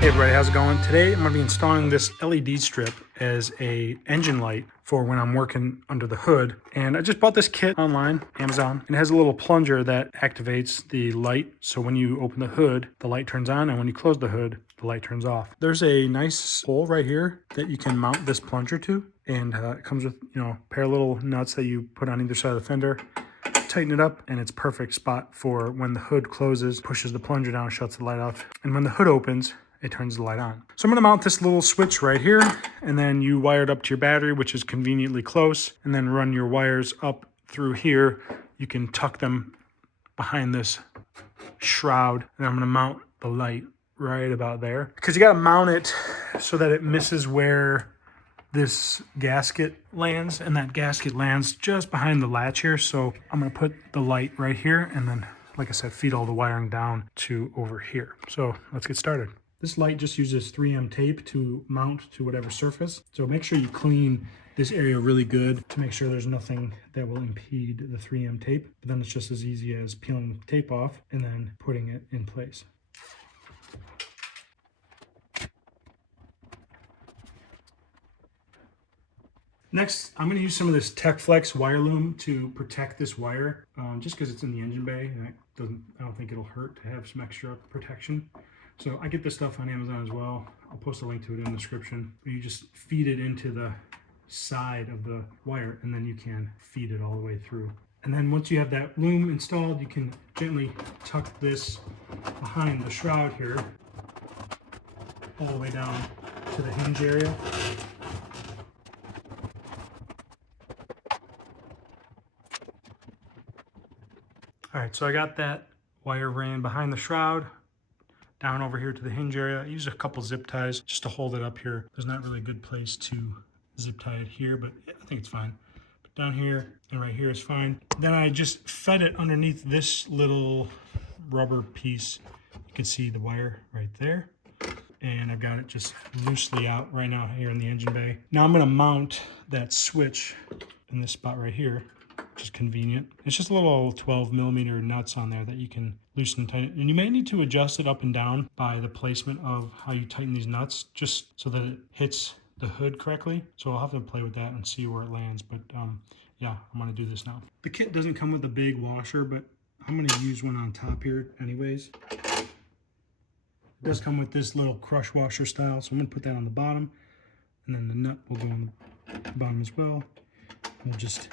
Hey everybody, how's it going? Today I'm going to be installing this LED strip as a engine light for when I'm working under the hood. And I just bought this kit online, Amazon, and it has a little plunger that activates the light. So when you open the hood, the light turns on, and when you close the hood, the light turns off. There's a nice hole right here that you can mount this plunger to. And it comes with, a pair of little nuts that you put on either side of the fender. Tighten it up, and it's perfect spot for when the hood closes, pushes the plunger down, shuts the light off. And when the hood opens, it turns the light on. So I'm gonna mount this little switch right here, and then you wire it up to your battery, which is conveniently close, and then run your wires up through here. You can tuck them behind this shroud, and I'm gonna mount the light right about there. Because you gotta mount it so that it misses where this gasket lands, and that gasket lands just behind the latch here. So I'm gonna put the light right here, and then, like I said, feed all the wiring down to over here. So let's get started. This light just uses 3M tape to mount to whatever surface. So make sure you clean this area really good to make sure there's nothing that will impede the 3M tape. But then it's just as easy as peeling the tape off and then putting it in place. Next, I'm going to use some of this TechFlex wire loom to protect this wire, just because it's in the engine bay, and I don't think it'll hurt to have some extra protection. So I get this stuff on Amazon as well. I'll post a link to it in the description. You just feed it into the side of the wire, and then you can feed it all the way through. And then once you have that loom installed, you can gently tuck this behind the shroud here, all the way down to the hinge area. All right, so I got that wire ran behind the shroud, down over here to the hinge area. I used a couple zip ties just to hold it up here. There's not really a good place to zip tie it here, but I think it's fine. But down here and right here is fine. Then I just fed it underneath this little rubber piece. You can see the wire right there. And I've got it just loosely out right now here in the engine bay. Now I'm gonna mount that switch in this spot right here, which is convenient. It's just a little 12mm nuts on there that you can loosen and tighten. And you may need to adjust it up and down by the placement of how you tighten these nuts, just so that it hits the hood correctly. So I'll have to play with that and see where it lands. But yeah, I'm gonna do this now. The kit doesn't come with a big washer, but I'm gonna use one on top here anyways. It does come with this little crush washer style, so I'm gonna put that on the bottom, and then the nut will go on the bottom as well. We'll just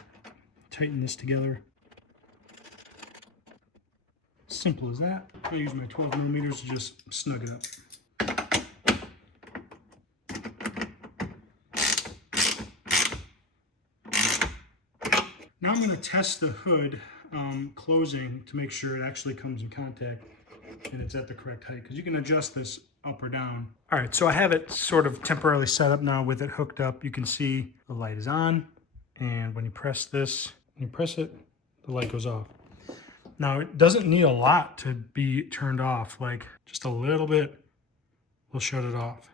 tighten this together. Simple as that. I use my 12mm to just snug it up. Now I'm going to test the hood closing to make sure it actually comes in contact and it's at the correct height, because you can adjust this up or down. All right, so I have it sort of temporarily set up now with it hooked up. You can see the light is on, and when you press this, when you press it, the light goes off. Now, it doesn't need a lot to be turned off, like just a little bit will shut it off.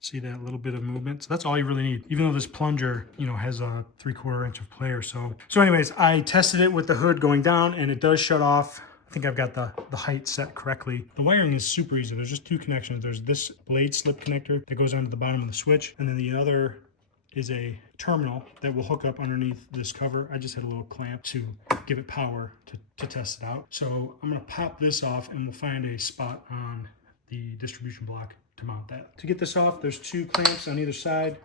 See that little bit of movement? So that's all you really need, even though this plunger, has a 3/4 inch of play or so. So anyways, I tested it with the hood going down, and it does shut off. I think I've got the height set correctly. The wiring is super easy. There's just two connections. There's this blade slip connector that goes onto the bottom of the switch, and then the other is a terminal that will hook up underneath this cover. I just had a little clamp to give it power to test it out. So I'm gonna pop this off, and we'll find a spot on the distribution block to mount that. To get this off, there's two clamps on either side.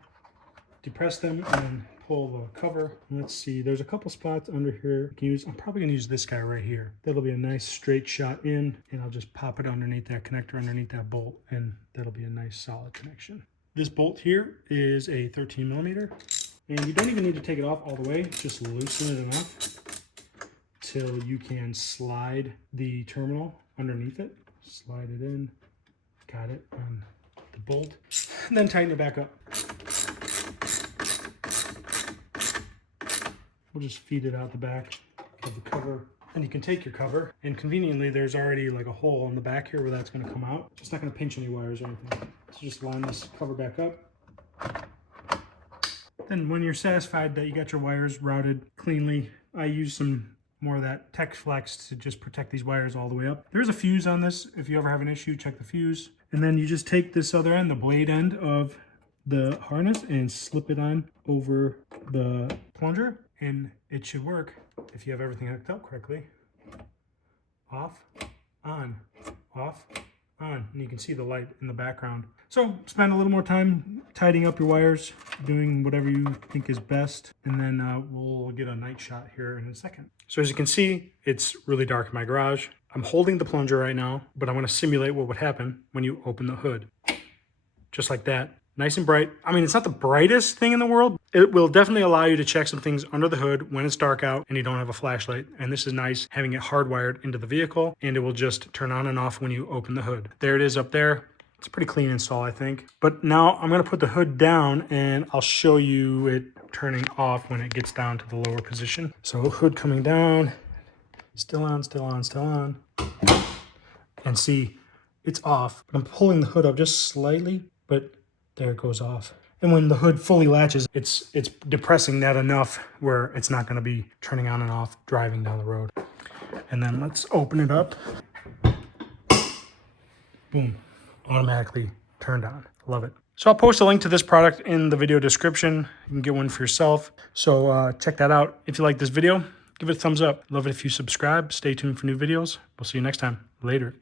Depress them and then pull the cover. Let's see, there's a couple spots under here. I'm probably gonna use this guy right here. That'll be a nice straight shot in, and I'll just pop it underneath that connector, underneath that bolt, and that'll be a nice solid connection. This bolt here is a 13mm, and you don't even need to take it off all the way, just loosen it enough till you can slide the terminal underneath it. Slide it in, got it on the bolt, and then tighten it back up. We'll just feed it out the back of the cover, and you can take your cover, and conveniently there's already like a hole in the back here where that's going to come out. It's not going to pinch any wires or anything. So just line this cover back up. Then when you're satisfied that you got your wires routed cleanly, I use some more of that tech flex to just protect these wires all the way up. There's a fuse on this. If you ever have an issue, check the fuse. And then you just take this other end, the blade end of the harness, and slip it on over the plunger, and it should work if you have everything hooked up correctly. Off, on, off, on, and you can see the light in the background. So spend a little more time tidying up your wires, doing whatever you think is best, and then we'll get a night shot here in a second. So as you can see, it's really dark in my garage. I'm holding the plunger right now, but I'm going to simulate what would happen when you open the hood. Just like that. Nice and bright. I mean, it's not the brightest thing in the world. It will definitely allow you to check some things under the hood when it's dark out and you don't have a flashlight. And this is nice, having it hardwired into the vehicle, and it will just turn on and off when you open the hood. There it is up there. It's a pretty clean install, I think. But now I'm going to put the hood down and I'll show you it turning off when it gets down to the lower position. So hood coming down, still on, still on, still on. And see, it's off. I'm pulling the hood up just slightly, but there it goes off. And when the hood fully latches, it's depressing that enough where it's not going to be turning on and off driving down the road. And then let's open it up. Boom, automatically turned on. Love it. So I'll post a link to this product in the video description. You can get one for yourself. So check that out. If you like this video, give it a thumbs up. Love it if you subscribe. Stay tuned for new videos. We'll see you next time. Later.